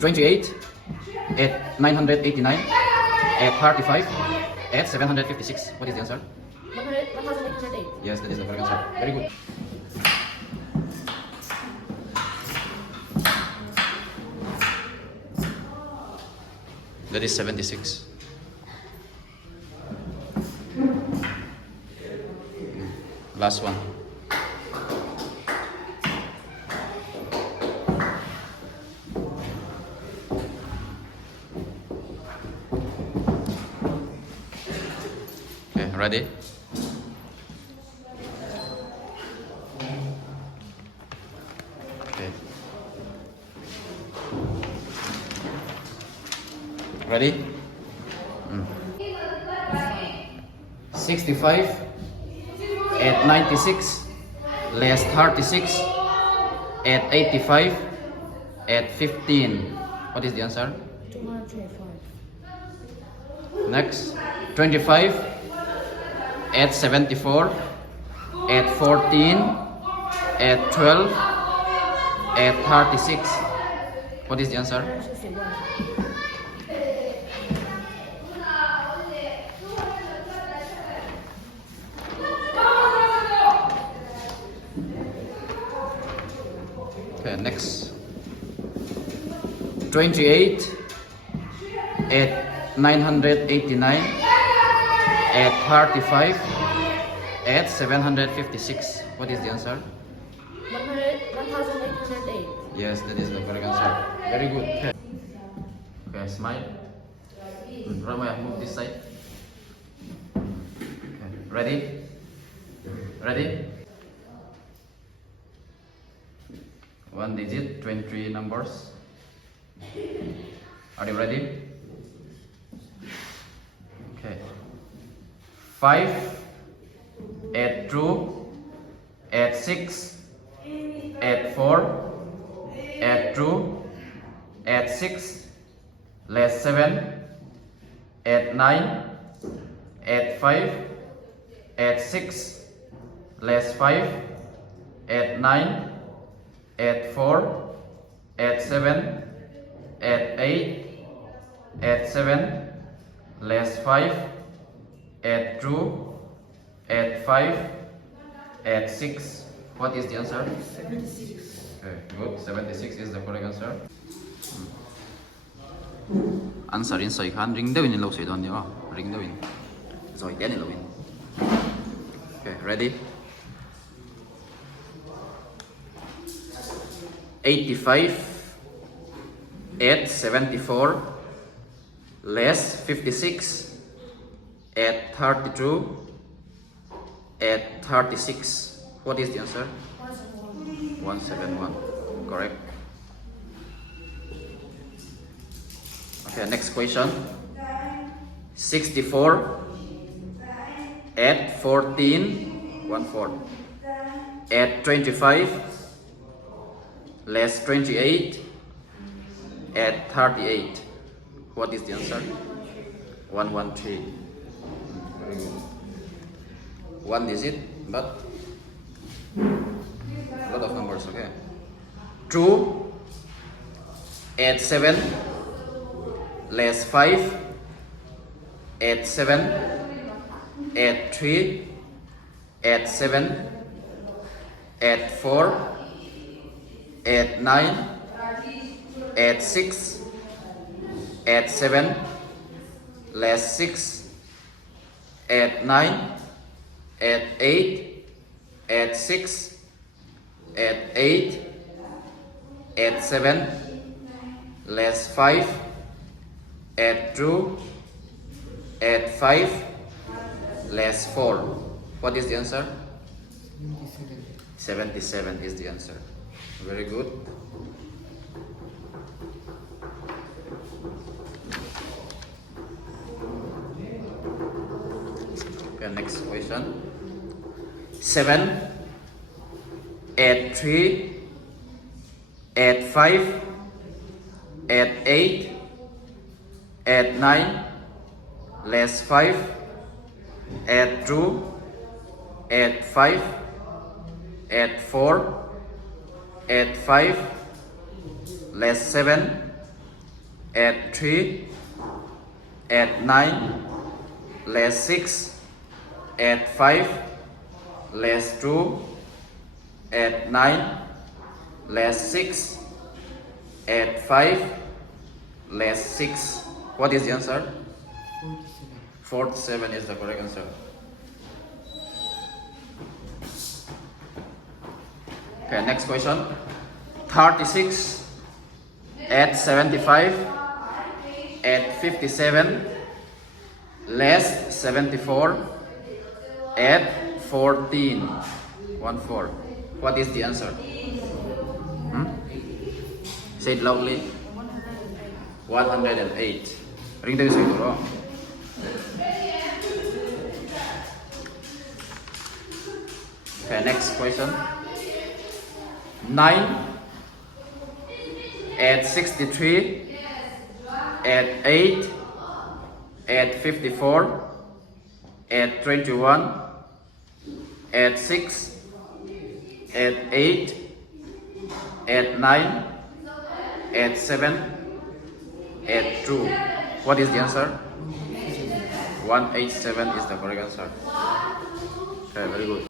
28, add 989, add 35, add 756. What is the answer? 1,808. Yes, that is the correct answer. Very good. That is 76. Last one. Okay, ready? Okay. Ready? 65 at 96 less 36 at 85 at 15. What is the answer? 225. Next, 25 at 74 at 14 at 12 at 36. What is the answer? 161. Okay, next. 28 at 989 at 35 at 756. What is the answer? 1,808. Yes, that is the correct answer. Very good. Okay, smile. Ramaya, move this side. Okay, ready? Ready? One digit, 23 numbers. Are you ready? Okay. 5 add 2 add 6 add 4 add 2 add 6 less 7 add 9 add 5 add 6 less 5 add 9 add 4 add 7 add 8 add 7 less 5 add 2 add 5 add 6. What is the answer? 76. Okay, good. 76 is the correct answer. Answer in soi khan ring dawin in lo sei don dio ring dawin rồi cái này lo win. Okay, ready? 85 add 74 less 56 add 32 add 36. What is the answer? 171. Correct. Okay, next question. 64 add 14 14 add 25 less 28 add 38. What is the answer? 113. Very good. One digit, but a lot of numbers. Okay. 2 add 7 less 5 add 7 add 3 add 7 add 4 add 9 add 6 add 7 less 6 add 9 add 8 add 6 add 8 add 7 less 5 add 2 add 5 less 4. What is the answer? 77 is the answer. Very good. Okay, next question. 7 add 3 add 5 add 8 add 9 less 5 add 2 add 5 add 4 add 5 less 7 add 3, add 9, less 6, add 5, less 2, add 9, less 6, add 5, less 6. What is the answer? 47 is the correct answer. Okay, next question. 36 add 75 add 57 less 74 add 14. 1 4. What is the answer? Say it loudly. 108. Ring tayo sa ito. Okay, next question. 9 add 63 add 8 add 54 add 21 add 6 add 8 add 9 add 7 add 2. What is the answer? 187 is the correct answer. Okay, very good.